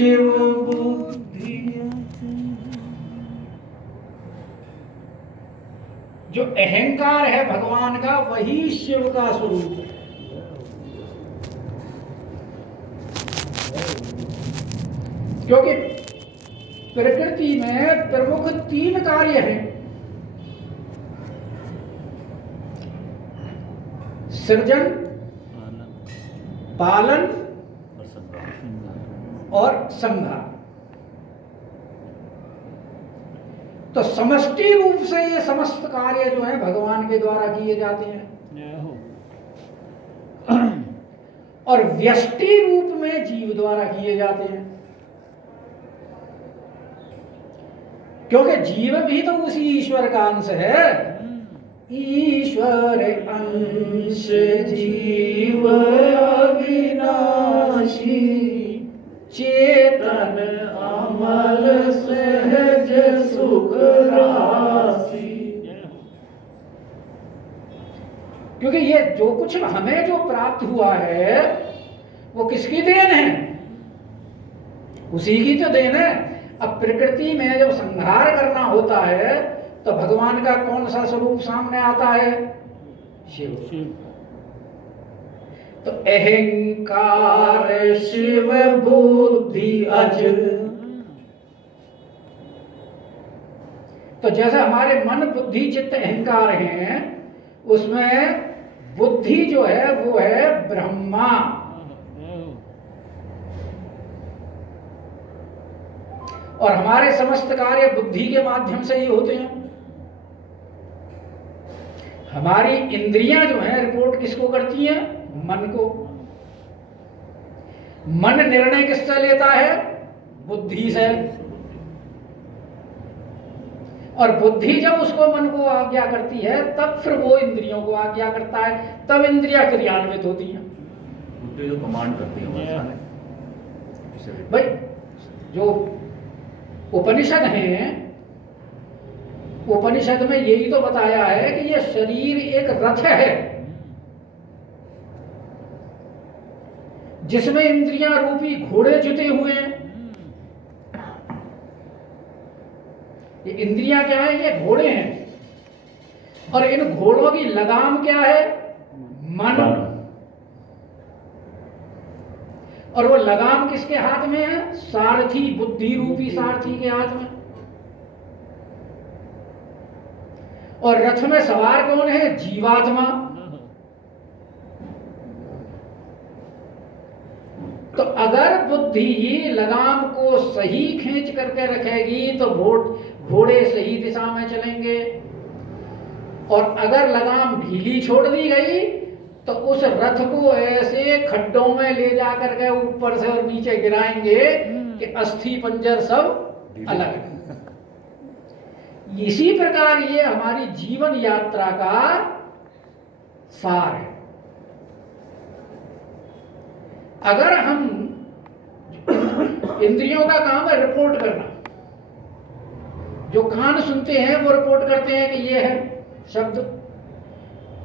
शिव बुद्धि जो अहंकार है भगवान का, वही शिव का स्वरूप है। क्योंकि प्रकृति में प्रमुख तीन कार्य हैं: सृजन, पालन और संहार। तो समष्टि रूप से ये समस्त कार्य जो है भगवान के द्वारा किए जाते हैं, और व्यष्टि रूप में जीव द्वारा किए जाते हैं। क्योंकि जीव भी तो उसी ईश्वर का अंश है। ईश्वर अंश जीव अविनाशी, चेतन अमल सहज सुख राशि। क्योंकि ये जो कुछ हमें जो प्राप्त हुआ है वो किसकी देन है? उसी की तो देन है। अब प्रकृति में जब संहार करना होता है तो भगवान का कौन सा स्वरूप सामने आता है? शिव। तो अहंकार शिव बुद्धि अज। तो जैसे हमारे मन बुद्धि चित्त अहंकार हैं, उसमें बुद्धि जो है वो है ब्रह्मा, और हमारे समस्त कार्य बुद्धि के माध्यम से ही होते हैं। हमारी इंद्रियां जो हैं रिपोर्ट किसको करती हैं? मन को। मन निर्णय किससे लेता है? बुद्धि से। और बुद्धि जब उसको मन को आज्ञा करती है तब फिर वो इंद्रियों को आज्ञा करता है, तब इंद्रियां क्रियान्वित होती हैं। बुद्धि जो कमांड करती है भाई, जो उपनिषद हैं, उपनिषद में यही तो बताया है कि यह शरीर एक रथ है जिसमें इंद्रियां रूपी घोड़े जुटे हुए हैं। ये इंद्रियां क्या है? ये घोड़े हैं। और इन घोड़ों की लगाम क्या है? मन। और वो लगाम किसके हाथ में है? सारथी, बुद्धि रूपी सारथी के हाथ में। और रथ में सवार कौन है? जीवात्मा। तो अगर बुद्धि लगाम को सही खींच करके रखेगी तो घोड़े सही दिशा में चलेंगे, और अगर लगाम ढीली छोड़ दी गई तो उस रथ को ऐसे खड्डों में ले जा करके ऊपर से और नीचे गिराएंगे कि अस्थि पंजर सब अलग है। इसी प्रकार ये हमारी जीवन यात्रा का सार है। अगर हम, इंद्रियों का काम है रिपोर्ट करना, जो कान सुनते हैं वो रिपोर्ट करते हैं कि ये है शब्द,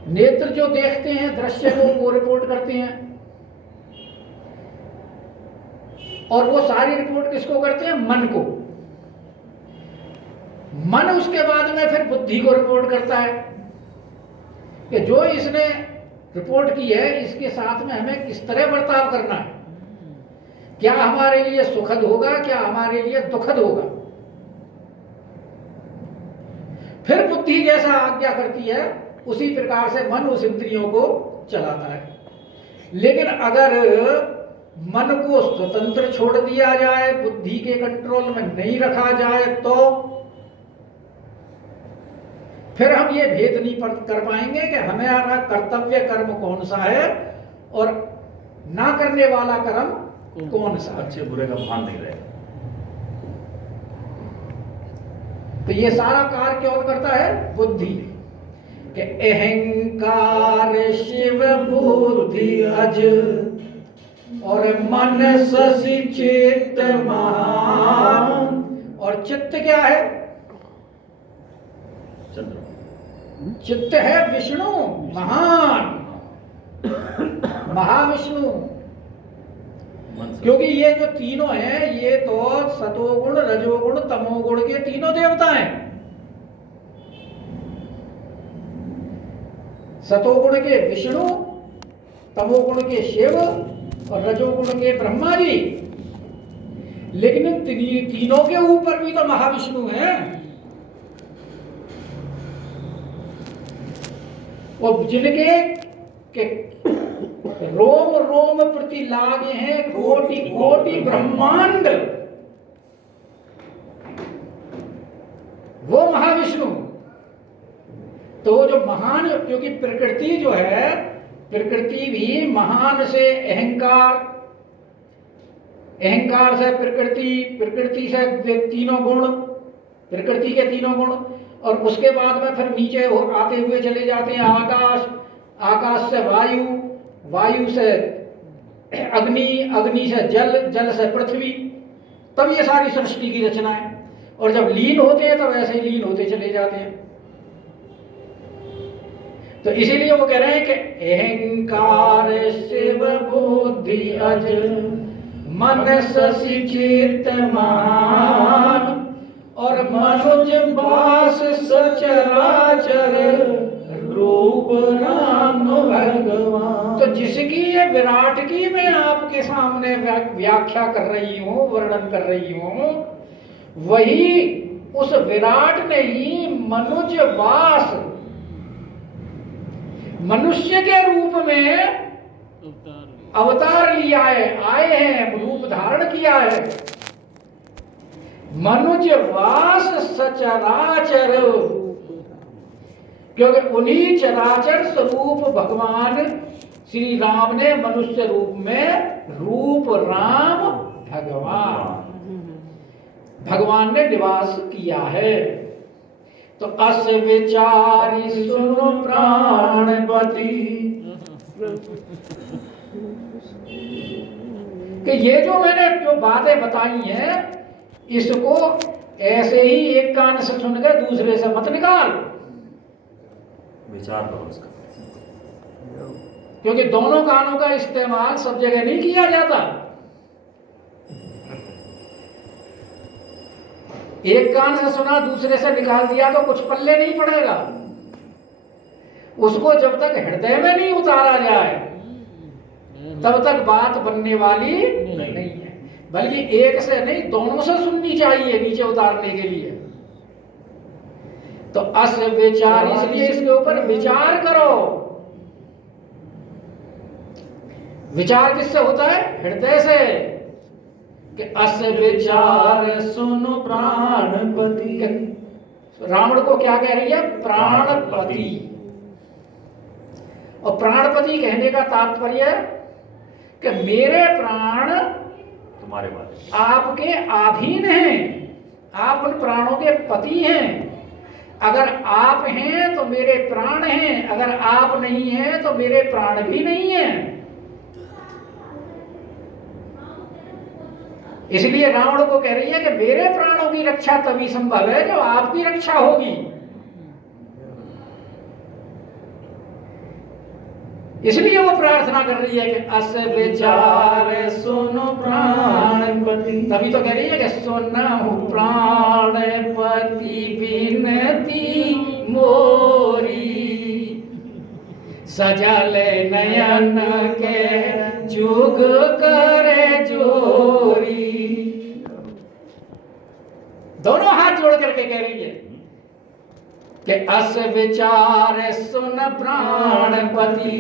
नेत्र जो देखते हैं दृश्य को वो रिपोर्ट करते हैं, और वो सारी रिपोर्ट किसको करते हैं? मन को। मन उसके बाद में फिर बुद्धि को रिपोर्ट करता है कि जो इसने रिपोर्ट की है इसके साथ में हमें किस तरह बर्ताव करना है, क्या हमारे लिए सुखद होगा, क्या हमारे लिए दुखद होगा। फिर बुद्धि जैसा आज्ञा करती है उसी प्रकार से मन उस इंद्रियों को चलाता है। लेकिन अगर मन को स्वतंत्र छोड़ दिया जाए, बुद्धि के कंट्रोल में नहीं रखा जाए, तो फिर हम ये भेद नहीं कर पाएंगे कि हमारा कर्तव्य कर्म कौन सा है और ना करने वाला कर्म कौन सा। अच्छे बुरे का भान नहीं रहेगा। तो ये सारा कार्य कौन करता है? बुद्धि। कि अहंकार शिव बुद्धि अज, और मन शशि चित्त महान। और चित्त क्या है? चंद्र। चित्त है विष्णु महान, महाविष्णु। मन से। क्योंकि ये जो तीनों हैं ये तो सतोगुण रजोगुण तमोगुण के तीनों देवता हैं। सतोगुण के विष्णु, तमोगुण के शिव और रजोगुण के ब्रह्मा जी। लेकिन इन तीनों के ऊपर भी तो महाविष्णु हैं। और जिनके के रोम रोम प्रति लागे हैं कोटि कोटि ब्रह्मांड, वो महाविष्णु। तो जो महान, क्योंकि प्रकृति जो है, प्रकृति भी महान से अहंकार, अहंकार से प्रकृति, प्रकृति से तीनों गुण, प्रकृति के तीनों गुण, और उसके बाद में फिर नीचे आते हुए चले जाते हैं आकाश, आकाश से वायु, वायु से अग्नि, अग्नि से जल, जल से पृथ्वी। तब ये सारी सृष्टि की रचना है। और जब लीन होते हैं तब ऐसे ही लीन होते चले जाते हैं। तो इसीलिए वो कह रहे हैं कि अहंकार शिव बुद्धि अज मन शशि कीर्तमान और मनुज बास सचराचर रूप राम भगवान। तो जिसकी ये विराट की मैं आपके सामने व्याख्या कर रही हूँ, वर्णन कर रही हूँ, वही उस विराट ने ही मनुज वास, मनुष्य के रूप में अवतार लिया है, आए हैं, रूप धारण किया है। मनुज वास सचराचर, क्योंकि उन्हीं चराचर स्वरूप भगवान श्री राम ने मनुष्य रूप में रूप राम भगवान, भगवान ने निवास किया है। तो अस विचारी सुनो प्राणपति, कि ये जो मैंने जो बातें बताई हैं, इसको ऐसे ही एक कान से सुन के दूसरे से मत निकाल, विचार करो उसका। क्योंकि दोनों कानों का इस्तेमाल सब जगह नहीं किया जाता। एक कान से सुना दूसरे से निकाल दिया तो कुछ पल्ले नहीं पड़ेगा। उसको जब तक हृदय में नहीं उतारा जाए तब तक बात बनने वाली नहीं है। बल्कि एक से नहीं, दोनों से सुननी चाहिए नीचे उतारने के लिए। तो अस विचार, इसलिए इसके ऊपर विचार करो। विचार किससे होता है? हृदय से। कि अस विचार सुनो प्राणपति, रावण को क्या कह रही है? प्राणपति। और प्राणपति कहने का तात्पर्य कि मेरे प्राण तुम्हारे बारे आपके अधीन हैं, आप उन प्राणों के पति हैं। अगर आप हैं तो मेरे प्राण हैं, अगर आप नहीं हैं तो मेरे प्राण भी नहीं हैं। इसलिए रावण को कह रही है कि मेरे प्राणों की रक्षा तभी संभव है जब आपकी रक्षा होगी। इसलिए वो प्रार्थना कर रही है कि अस विचार सुनो प्राणपति। तभी तो कह रही है कि सुनहु प्राणपति बिनती मोरी, सजल नयन के जुग करे जोरी। दोनों हाथ जोड़ करके कह रही है कि अस विचार सुन प्राणपति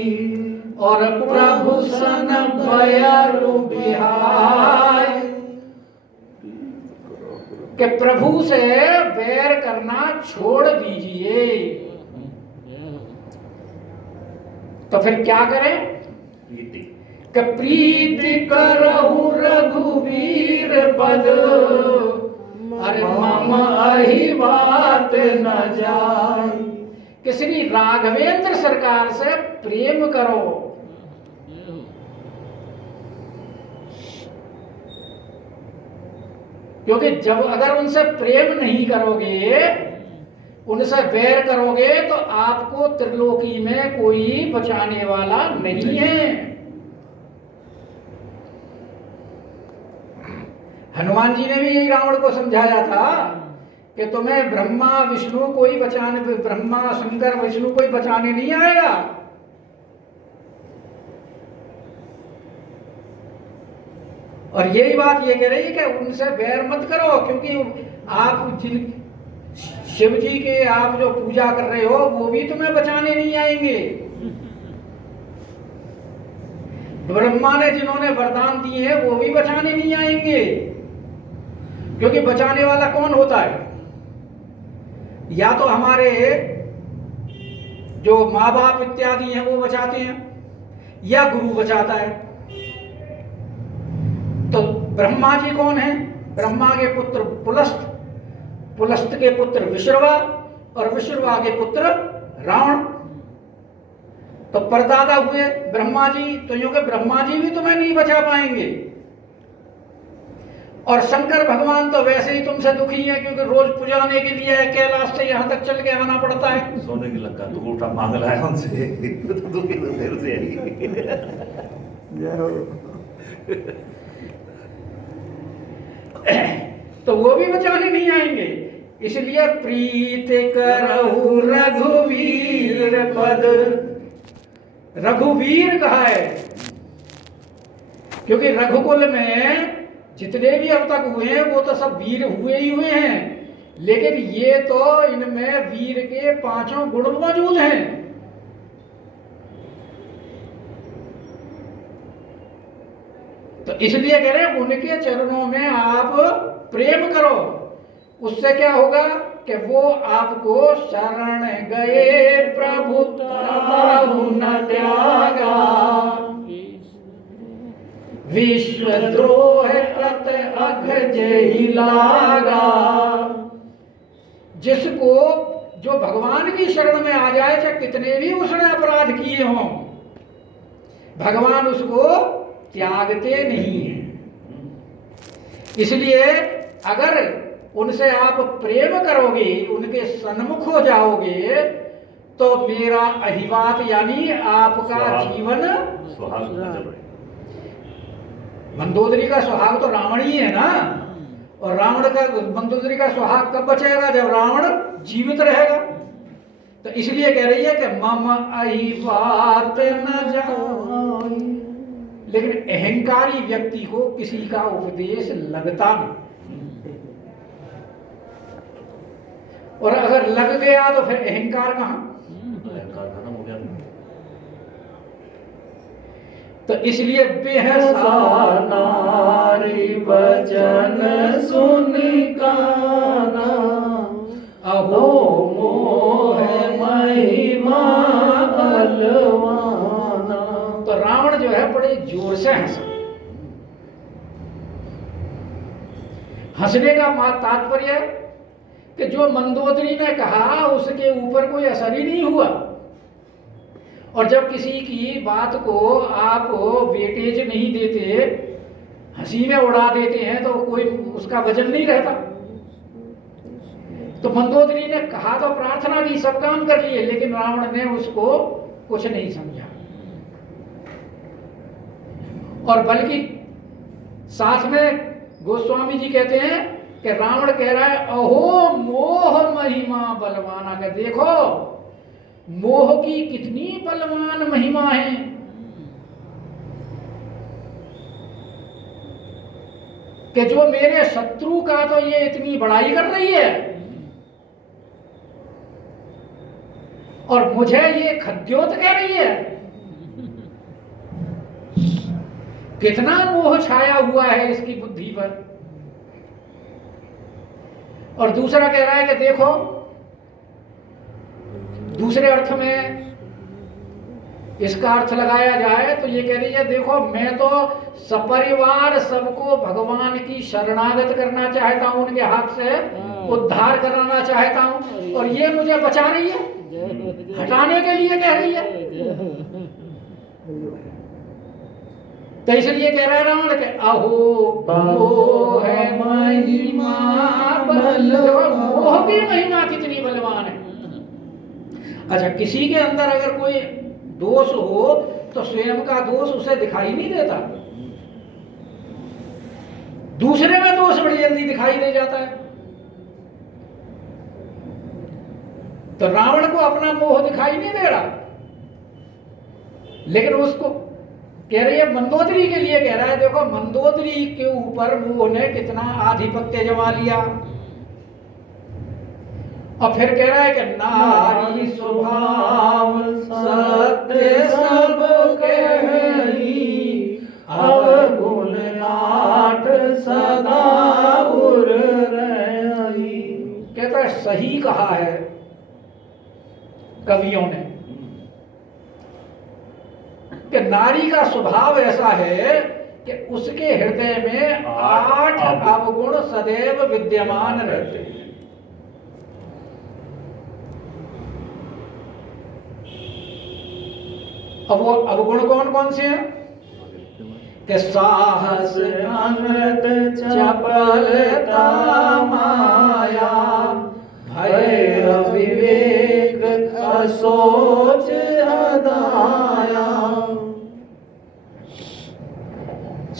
और प्रभु सन बयरु बिहाय, कि प्रभु से बैर करना छोड़ दीजिए। तो फिर क्या करें? कि प्रीति करहु रघुवीर पद, अरे मम अहि बात न जाय, कि श्री राघवेंद्र सरकार से प्रेम करो। क्योंकि जब अगर उनसे प्रेम नहीं करोगे, उनसे बैर करोगे, तो आपको त्रिलोकी में कोई बचाने वाला नहीं है। हनुमान जी ने भी यही रावण को समझाया था कि तुम्हें ब्रह्मा विष्णु कोई बचाने, ब्रह्मा शंकर विष्णु कोई बचाने नहीं आएगा। और यही बात ये कह रही है कि उनसे बैर मत करो, क्योंकि आप जिन शिव जी के आप जो पूजा कर रहे हो वो भी तुम्हें बचाने नहीं आएंगे। ब्रह्मा ने जिन्होंने वरदान दिए हैं वो भी बचाने नहीं आएंगे, क्योंकि बचाने वाला कौन होता है? या तो हमारे जो माँ बाप इत्यादि हैं वो बचाते हैं, या गुरु बचाता है। तो ब्रह्मा जी कौन है? ब्रह्मा के पुत्र पुलस्त, पुलस्त के पुत्र विश्रवा, और विश्रवा के पुत्र रावण। तो परदादा हुए ब्रह्मा जी, तो यूं कि ब्रह्मा जी भी तुम्हें नहीं बचा पाएंगे। और शंकर भगवान तो वैसे ही तुमसे दुखी है, क्योंकि रोज पुजाने के लिए कैलाश से यहाँ तक चल के आना पड़ता है। सोने की लंका तो उल्टा मांग रहा है उनसे, तो दुखी तो देर से तो वो भी बचाने नहीं आएंगे। इसलिए प्रीत करहु रघुवीर पद, रघुवीर कहा है क्योंकि रघुकुल में जितने भी अब तक हुए हैं वो तो सब वीर हुए ही हुए हैं, लेकिन ये तो इनमें वीर के 5 गुण मौजूद हैं। तो इसलिए कह रहे हैं उनके चरणों में आप प्रेम करो, उससे क्या होगा कि वो आपको शरण गए प्रभु ताहु न त्यागा, विश्वद्रोह कृत अघ जेहि लागा। जिसको जो भगवान की शरण में आ जाए, चाहे कितने भी उसने अपराध किए हों, भगवान उसको त्यागते नहीं है। इसलिए अगर उनसे आप प्रेम करोगे, उनके सन्मुख हो जाओगे, तो मेरा अहिवात यानी आपका जीवन सुहाग। मंदोदरी का सुहाग तो रावण ही है ना, और रावण का मंदोदरी का सुहाग कब बचेगा? जब रावण जीवित रहेगा। तो इसलिए कह रही है कि मम अहिवात न जाए। लेकिन अहंकारी व्यक्ति को किसी का उपदेश लगता नहीं, और अगर लग गया तो फिर अहंकार कहां? अहंकार खत्म हो गया। तो इसलिए बेहसा नारी वचन सुन काना, अहो मोह महिमा बलवाना। तो रावण जो है बड़े जोर से हंसा। हंसने का तात्पर्य है कि जो मंदोदरी ने कहा उसके ऊपर कोई असर ही नहीं हुआ, और जब किसी की बात को आप वेटेज नहीं देते, हंसी में उड़ा देते हैं, तो कोई उसका वजन नहीं रहता। तो मंदोदरी ने कहा तो प्रार्थना की, सब काम कर लिए, लेकिन रावण ने उसको कुछ नहीं समझा, और बल्कि साथ में गोस्वामी जी कहते हैं कि रावण कह रहा है अहो मोह महिमा बलवाना, का देखो मोह की कितनी बलवान महिमा है। कि जो मेरे शत्रु का तो ये इतनी बड़ाई कर रही है, और मुझे ये खद्योत कह रही है। कितना मोह छाया हुआ है इसकी बुद्धि पर। और दूसरा कह रहा है कि देखो, दूसरे अर्थ में इसका अर्थ लगाया जाए तो ये कह रही है देखो मैं तो सपरिवार सबको भगवान की शरणागत करना चाहता हूं, उनके हाथ से उद्धार कराना चाहता हूं, और ये मुझे बचा रही है, हटाने के लिए कह रही है। तो इसलिए कह रहा है रावण के अहो मोह महिमा बलवान, मोह की महिमा कितनी बलवान है। अच्छा, किसी के अंदर अगर कोई दोष हो तो स्वयं का दोष उसे दिखाई नहीं देता। दूसरे में दोष बड़ी जल्दी दिखाई दे जाता है। तो रावण को अपना मोह दिखाई नहीं दे रहा, लेकिन उसको कह रही है, मंदोदरी के लिए कह रहा है, देखो मंदोदरी के ऊपर मोह ने कितना आधिपत्य जमा लिया। और फिर कह रहा है कि नारी स्वभाव सत्य सब कही, अवगुण आठ सदा उर रही। कहता है सही कहा है कवियों ने कि नारी का स्वभाव ऐसा है कि उसके हृदय में 8 अवगुण सदैव विद्यमान रहते हैं। अब वो अवगुण कौन कौन से हैं? कि साहस, अमृत, चपलता, माया, भय, विवेक, असोच, अदाया।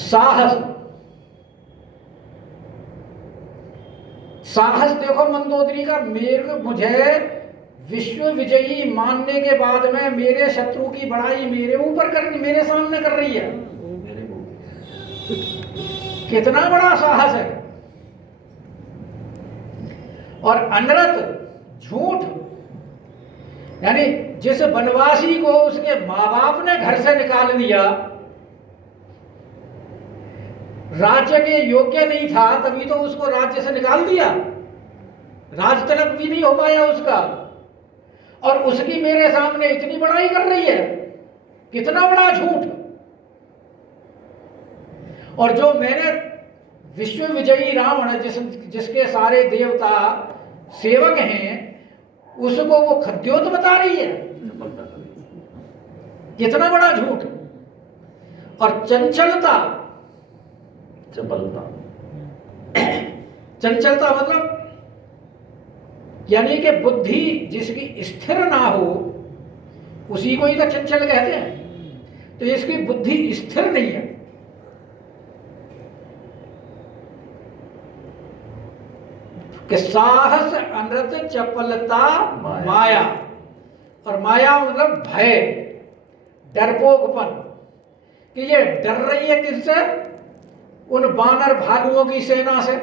साहस, साहस देखो मंदोदरी का, मुझे विश्व विजयी मानने के बाद में मेरे शत्रु की बड़ाई मेरे सामने कर रही है। कितना बड़ा साहस है। और अनृत, झूठ, यानी जिस वनवासी को उसके माँ बाप ने घर से निकाल दिया, राज्य के योग्य नहीं था, तभी तो उसको राज्य से निकाल दिया, राज तलक भी नहीं हो पाया उसका, और उसकी मेरे सामने इतनी बड़ाई कर रही है। कितना बड़ा झूठ। और जो मैंने विश्व विजयी रावण, जिसके सारे देवता सेवक हैं, उसको वो खद्योत बता रही है। कितना बड़ा झूठ। और चंचलता, चंचलता मतलब यानी कि बुद्धि जिसकी स्थिर ना हो, उसी को ही तो चंचल कहते हैं। तो इसकी बुद्धि स्थिर नहीं है। कि साहस, अनृत, चपलता, माया। और माया मतलब भय, डरपोकपन, कि ये डर रही है किससे? उन बानर भालुओं की सेना से,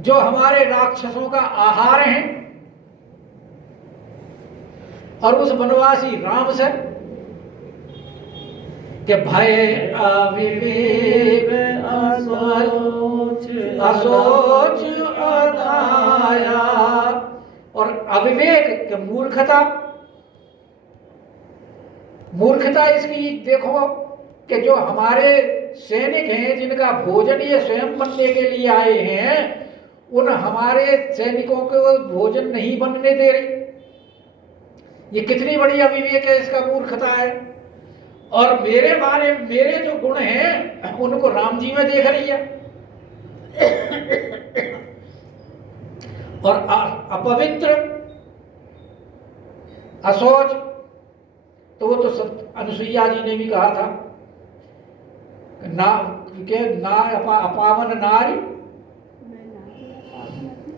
जो हमारे राक्षसों का आहार हैं, और उस वनवासी राम से कि भय, अविवेक, असोच, अदाया। और अविवेक कि मूर्खता। मूर्खता इसकी देखो कि जो हमारे सैनिक हैं, जिनका भोजन ये स्वयं बनने के लिए आए हैं, उन हमारे सैनिकों को भोजन नहीं बनने दे रही। ये कितनी बड़ी अविवेक है, इसका मूर्खता है। और मेरे जो गुण हैं उनको राम जी में देख रही है। और अपवित्र, असोच, तो वो तो अनुसुईया जी ने भी कहा था ना अपावन नारी,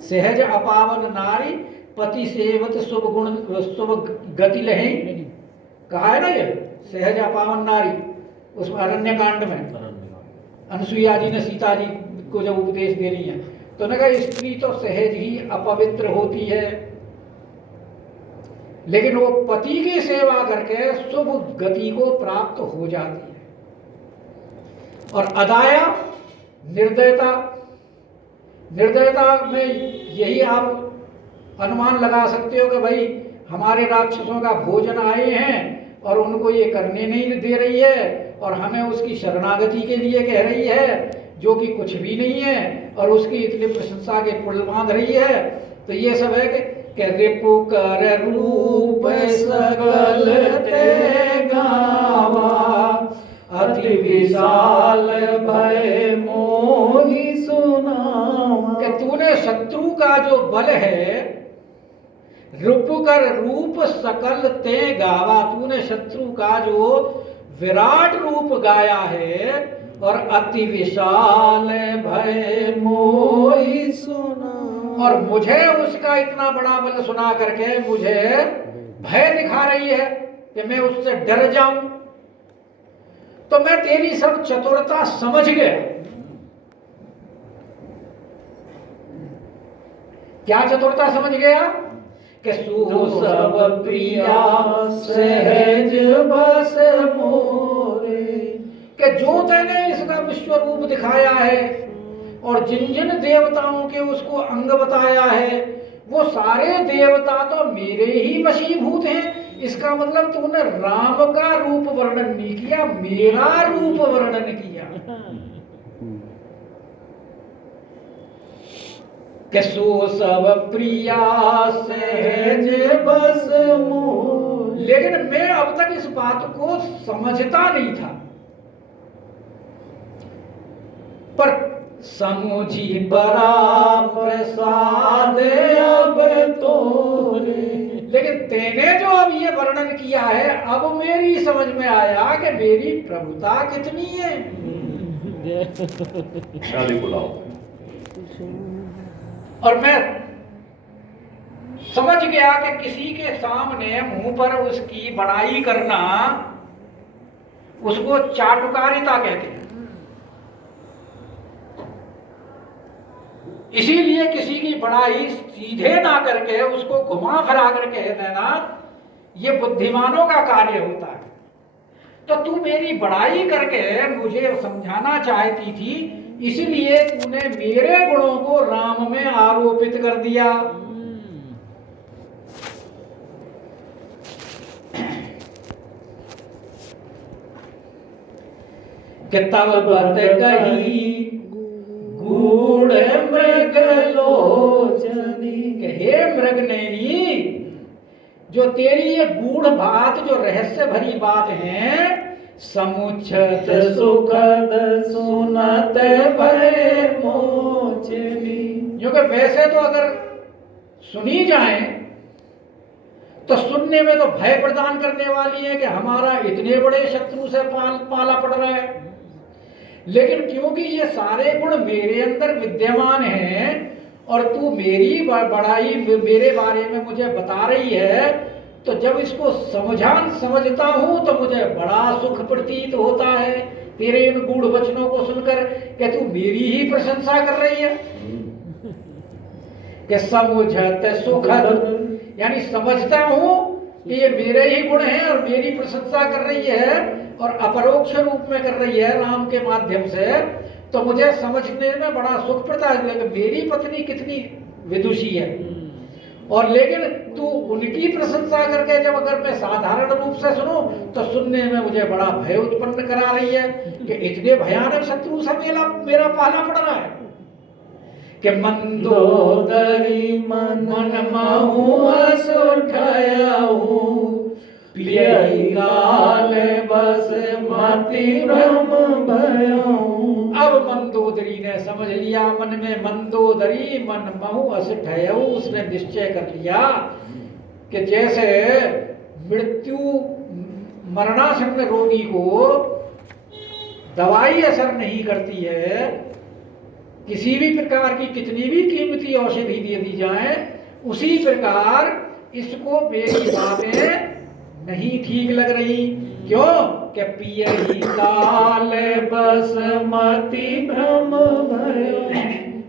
सहज अपावन नारी, पति सेवत शुभ गुण शुभ गति लहे। कहा है ना ये सहज अपावन नारी, उस अरण्य कांड में अनुसुईया जी ने सीता जी को जब उपदेश दे रही है, तो ने कहा स्त्री तो सहज ही अपवित्र होती है, लेकिन वो पति की सेवा करके शुभ गति को प्राप्त हो जाती है। और अदाया, निर्दयता। निर्दयता में यही आप अनुमान लगा सकते हो कि भाई हमारे राक्षसों का भोजन आए हैं और उनको ये करने नहीं दे रही है, और हमें उसकी शरणागति के लिए कह रही है, जो कि कुछ भी नहीं है, और उसकी इतनी प्रशंसा के पुल बांध रही है। तो ये सब है कि रिपु कर रूप सकल ते गावा, अति विशाल भय मोहि सुनावा। कि तूने शत्रु का जो बल है, रिपुकर रूप सकल ते गावा, तूने शत्रु का जो विराट रूप गाया है, और अति विशाल भय मोहि सुना, और मुझे उसका इतना बड़ा बल सुना करके मुझे भय दिखा रही है कि मैं उससे डर जाऊं। तो मैं तेरी सब चतुरता समझ गया। क्या चतुरता समझ गया? कि सुसव प्रिया सहज बस मोरे, कि जो तेने इसका विश्व रूप दिखाया है और जिन जिन देवताओं के उसको अंग बताया है, वो सारे देवता तो मेरे ही वशीभूत हैं। इसका मतलब तूने राम का रूप वर्णन नहीं किया, मेरा रूप वर्णन किया। कि सुसव प्रिया सहज बस मोह, लेकिन मैं अब तक इस बात को समझता नहीं था, पर समुझी बड़ा प्रसाद अब तोरे। लेकिन तेने जो अब ये वर्णन किया है, अब मेरी समझ में आया कि मेरी प्रभुता कितनी है। शादी बुलाओ। और मैं समझ गया कि किसी के सामने मुंह पर उसकी बड़ाई करना, उसको चाटुकारिता कहते हैं। इसीलिए किसी की बड़ाई सीधे ना करके उसको घुमा फिरा कर कह देना, ये बुद्धिमानों का कार्य होता है। तो तू मेरी बड़ाई करके मुझे समझाना चाहती थी, इसलिए तूने मेरे गुणों को राम में आरोपित कर दिया। कि तब बत कही गूढ़ मृग लोचनी, हे मृग नैनी, जो तेरी ये गूढ़ बात, जो रहस्य भरी बात है, समुच्छत सुखद सुनत भय मोचनी, क्योंकि वैसे तो अगर सुनी जाए तो सुनने में तो भय प्रदान करने वाली है कि हमारा इतने बड़े शत्रु से पाला पड़ रहा है। लेकिन क्योंकि ये सारे गुण मेरे अंदर विद्यमान हैं और तू मेरी बड़ाई मेरे बारे में मुझे बता रही है, तो जब इसको समझता हूं तो मुझे बड़ा सुख प्रतीत होता है तेरे इन गूढ़ वचनों को सुनकर कि तू मेरी ही प्रशंसा कर रही है। कि समुझत सुखद, यानी समझता हूं कि ये मेरे ही गुण हैं और मेरी प्रशंसा कर रही है और अपरोक्ष रूप में कर रही है राम के माध्यम से, तो मुझे समझने में बड़ा सुख पड़ता है कि मेरी पत्नी कितनी विदुषी है। और लेकिन तू उनकी प्रशंसा करके जब अगर मैं साधारण रूप से सुनूं तो सुनने में मुझे बड़ा भय उत्पन्न करा रही है कि इतने भयानक शत्रु से मेरा पाला पड़ रहा है। कि मंदोदरी मन महु उठायाहू, पियहि काल बस मति भ्रम भयाहू। अब मंदोदरी ने समझ लिया, मन में मंदोदरी मन महु अस ठहयाहू, उसने निश्चय कर लिया कि जैसे मृत्यु मरणासन्न रोगी को दवाई असर नहीं करती है, किसी भी प्रकार की कितनी भी कीमती औषधि दे दी जाए, उसी प्रकार इसको मेरी बातें नहीं ठीक लग रही। क्यों? कि पियहि काल बस मति भ्रम भय,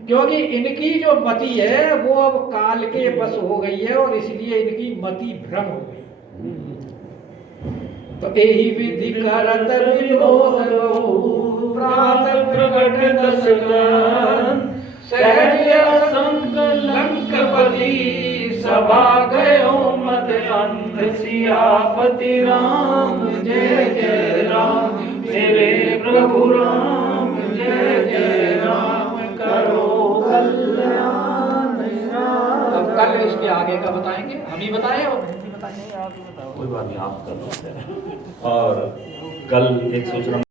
क्योंकि इनकी जो मति है वो अब काल के बस हो गई है और इसलिए इनकी मति भ्रम हो गई। तो यही विधि करत विनोद प्रात प्रकट दस सहज असंग लंकपति, सभा गयो मत अंध सियापति राम जय जय राम, मेरे प्रभु राम जय जय राम, करो कल्याण राम। अब कल इसके आगे का बताएंगे, हम ही बताएं और कोई बात नहीं, आप कर लो। और कल एक सूचना